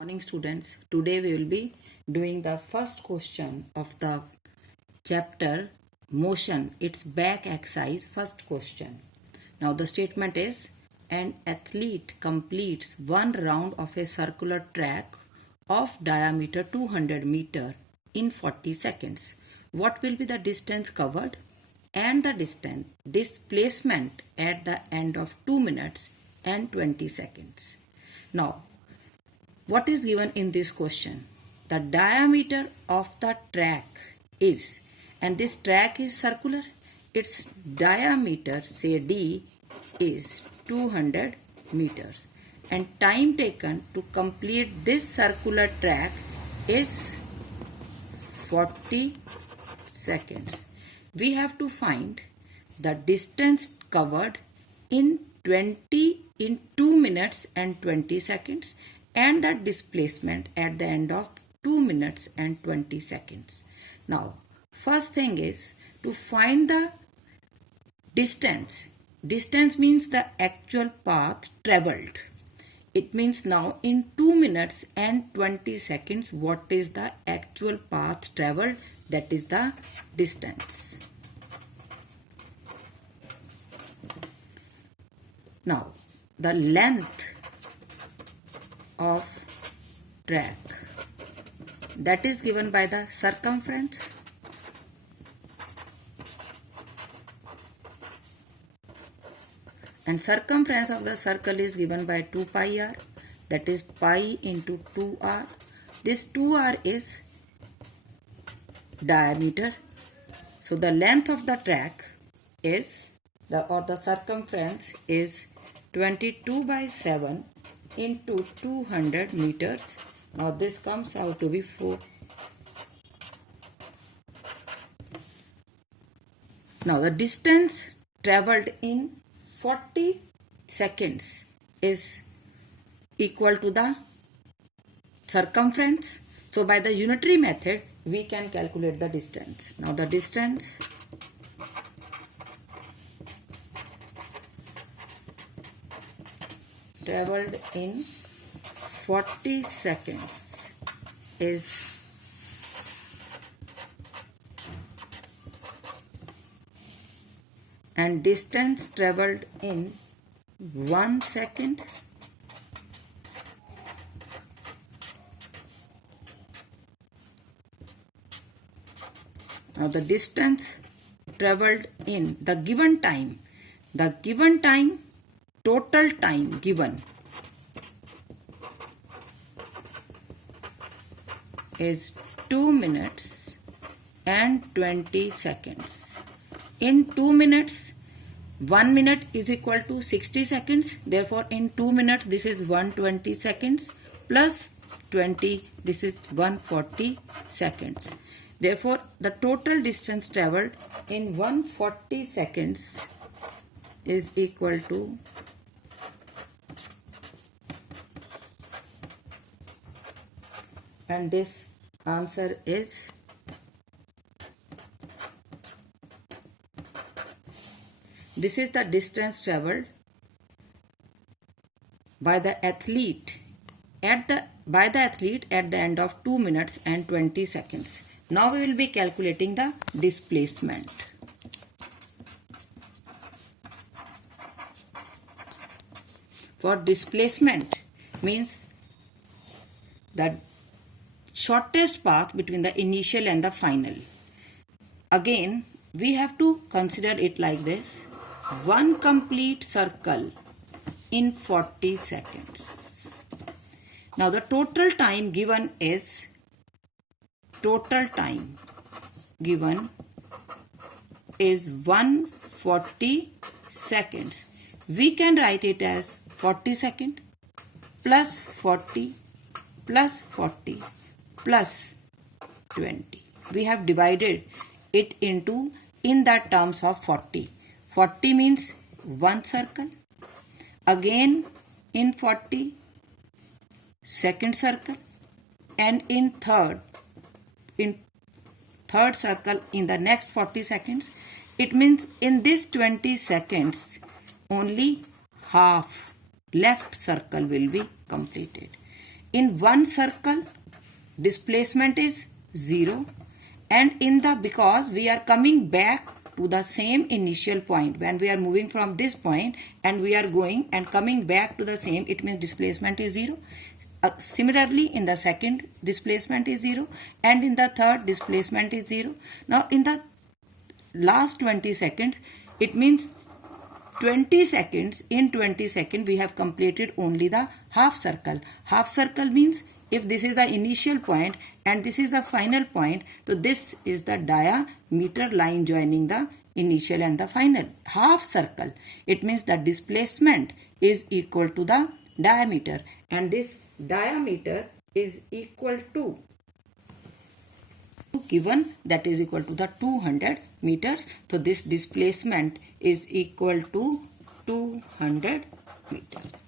Morning students, today we will be doing the first question of the chapter motion, its back exercise. First question. Now the statement is, an athlete completes one round of a circular track of diameter 200 meter in 40 seconds. What will be the distance covered and the displacement at the end of 2 minutes and 20 seconds. Now what is given in this question? The diameter of the track is, and this track is circular, its diameter, say D, is 200 meters, and time taken to complete this circular track is 40 seconds. We have to find the distance covered in 2 minutes and 20 seconds and the displacement at the end of 2 minutes and 20 seconds. Now, first thing is to find the distance. Distance means the actual path traveled. It means now in 2 minutes and 20 seconds, what is the actual path traveled? That is the distance. Now, the length of track, that is given by the circumference. And circumference of the circle is given by 2 pi r, that is pi into 2r. This 2r is diameter. So the length of the track is, the circumference is 22 by 7 into 200 meters. Now this comes out to be 4. Now the distance traveled in 40 seconds is equal to the circumference. So by the unitary method, we can calculate the distance. Now the distance traveled in 40 seconds is and distance traveled in 1 second now the distance traveled in the given time, total time given is 2 minutes and 20 seconds. In 2 minutes, 1 minute is equal to 60 seconds. Therefore, in 2 minutes, this is 120 seconds plus 20, this is 140 seconds. Therefore, the total distance traveled in 140 seconds is equal to and this answer is this is the distance traveled by the athlete at the end of 2 minutes and 20 seconds. Now we will be calculating the displacement. For displacement means the shortest path between the initial and the final. Again, we have to consider it like this. One complete circle in 40 seconds. Now the total time given is 140 seconds. We can write it as 40 seconds plus 40 plus 40 plus 20. We have divided it in the terms of 40. 40 means one circle. Again in 40, second circle, and in third circle in the next 40 seconds. It means in this 20 seconds only half left circle will be completed. in one circle displacement is 0, and in the, because we are coming back to the same initial point, when we are moving from this point and we are going and coming back to the same, it means displacement is 0. Similarly, in the second, displacement is 0, and in the third, displacement is 0. Now in the last 20 seconds, it means 20 seconds, in 20 seconds we have completed only the half circle. Half circle means if this is the initial point and this is the final point, so this is the diameter line joining the initial and the final. Half circle, it means the displacement is equal to the diameter, and this diameter is equal to given, that is equal to the 200 meters. So this displacement is equal to 200 meters.